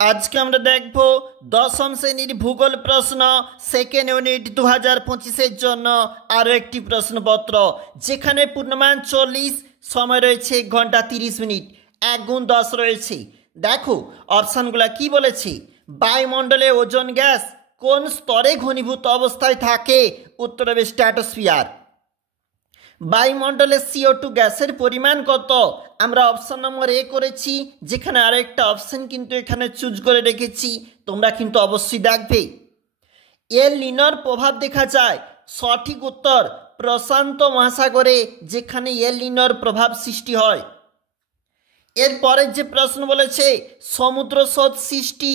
আজকে আমরা দেখব দশম শ্রেণীর ভূগোল প্রশ্ন সেকেন্ড ইউনিট 2025-এর জন্য আরও একটি প্রশ্নপত্র, যেখানে পূর্ণমান 40, সময় রয়েছে 1 ঘন্টা 30 মিনিট, 1 গুণ 10 রয়েছে। দেখো অপশানগুলো কি বলেছে। বায়ুমণ্ডলে ওজোন গ্যাস কোন স্তরে ঘনীভূত অবস্থায় থাকে? উত্তর হবে স্ট্র্যাটোস্ফিয়ার। বায়ুমণ্ডলে CO2 গ্যাসের পরিমাণ কত? আমরা অপশন নম্বর এ করেছি, যেখানে আরো একটা অপশন কিন্তু এখানে চুজ করে রেখেছি, তোমরা কিন্তু অবশ্যই দেখবে। এল নিনোর প্রভাব দেখা যায়। সঠিক উত্তর প্রশান্ত মহাসাগরে, যেখানে এল নিনোর প্রভাব সৃষ্টি হয়। এরপরের যে প্রশ্ন বলেছে সমুদ্র স্রোত সৃষ্টি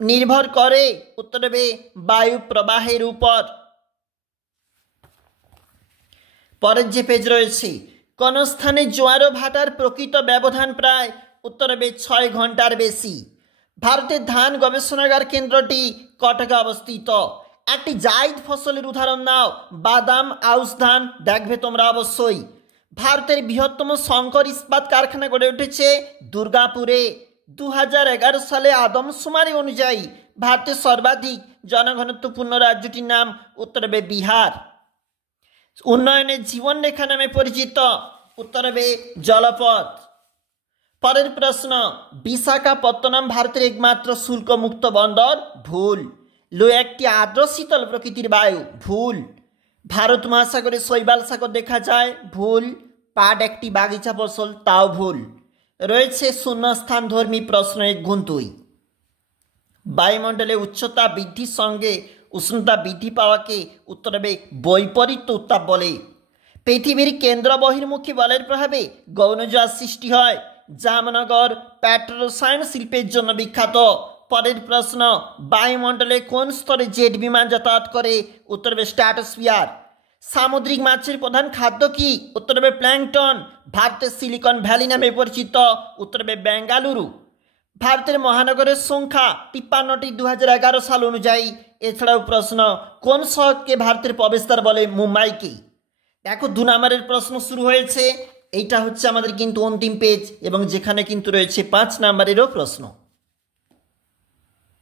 নির্ভর করে, উত্তর হবে বায়ু প্রবাহের উপর। পরের যে পেজ রয়েছে, কোন স্থানে জোয়ার ও ভাটার প্রকৃত ব্যবধান প্রায়? উত্তর হবে 6 ঘন্টার বেশি। ভারতের ধান গবেষণাগার কেন্দ্রটি কটকে অবস্থিত। একটি জায়দ ফসলের উদাহরণ নাও। বাদাম, আউশ ধান, দেখবে তোমরা অবশ্যই। ভারতের বৃহত্তম শঙ্কর ইস্পাত কারখানা গড়ে উঠেছে দুর্গাপুরে। 2011 সালে আদমশুমারি অনুযায়ী ভারতের সর্বাধিক জনঘনত্বপূর্ণ রাজ্যটির নাম? উত্তর হবে বিহার। উন্নয়নের জীবনরেখা নামে পরিচিত? উত্তর হবে জলপথ। পরের প্রশ্ন, বিশাখাপত্তনম ভারতের একমাত্র শুল্কমুক্ত বন্দর? ভুল। লো একটি আর্দ্র শীতল প্রকৃতির বায়ু? ভুল। ভারত মহাসাগরে শৈবাল সাগর দেখা যায়? ভুল। পাট একটি বাগিচা ফসল? তাও ভুল। রয়েছে শূন্যস্থান ধর্মী প্রশ্ন 1 গুণ 2। বায়ুমণ্ডলে উচ্চতা বৃদ্ধির সঙ্গে উষ্ণতা বৃদ্ধি পাওয়াকে উত্তর হবে বৈপরীত্য উত্তাপ বলে। পৃথিবীর কেন্দ্র বহির্মুখী বলের প্রভাবে গৌণ জোয়ার সৃষ্টি হয়। জামনগর পেট্রোরসায়ন শিল্পের জন্য বিখ্যাত। পরের প্রশ্ন, বায়ুমণ্ডলে কোন স্তরে জেট বিমান যাতায়াত করে? উত্তর হবে স্ট্র্যাটোস্ফিয়ার। সামুদ্রিক মাছের প্রধান খাদ্য কি? উত্তর হবে প্ল্যাঙ্কটন। ভারতের সিলিকন ভ্যালি নামে পরিচিত? উত্তর হবে বেঙ্গালুরু। ভারতের মহানগরের সংখ্যা 53টি 2011 সাল অনুযায়ী। এছাড়াও প্রশ্ন, কোন শহরকে ভারতের প্রবেশদ্বার বলে? মুম্বাইকে। দেখো 2 নম্বরের প্রশ্ন শুরু হয়েছে। এইটা হচ্ছে আমাদের কিন্তু অন্তিম পেজ, এবং যেখানে কিন্তু রয়েছে 5 নম্বরেরও প্রশ্ন।